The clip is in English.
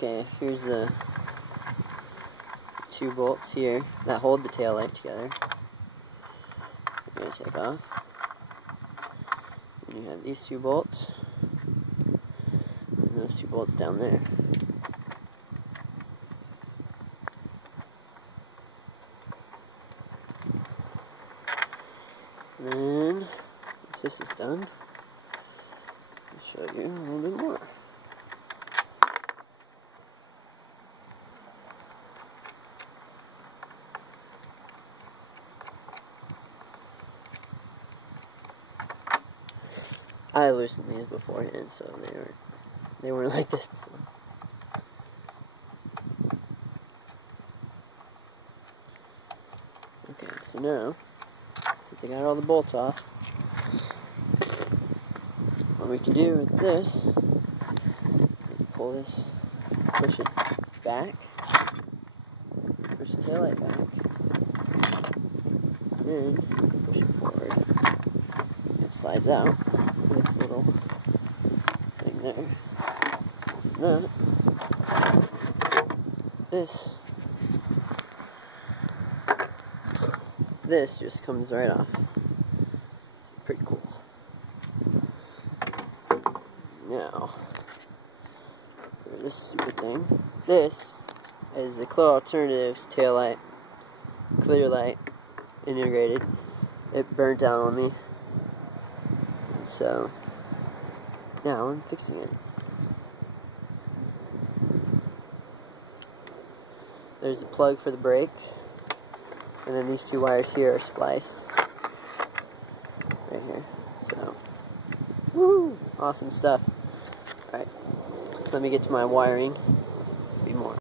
Okay, here's the two bolts here that hold the tail light together. We're going to take off. And you have these two bolts, and those two bolts down there. And then, once this is done, I'll show you a little bit more. I loosened these beforehand, so they weren't like this before. Okay, so now, since I got all the bolts off, what we can do with this is pull this, push it back, push the taillight back, and then push it forward. It slides out. This little thing there. And that, this just comes right off. It's pretty cool. Now, for this stupid thing, this is the Clear Alternatives taillight, clear light, integrated. It burnt out on me. So, now I'm fixing it. There's a plug for the brakes, and then these two wires here are spliced. Right here. So, woo! Awesome stuff. Alright, let me get to my wiring. Be more.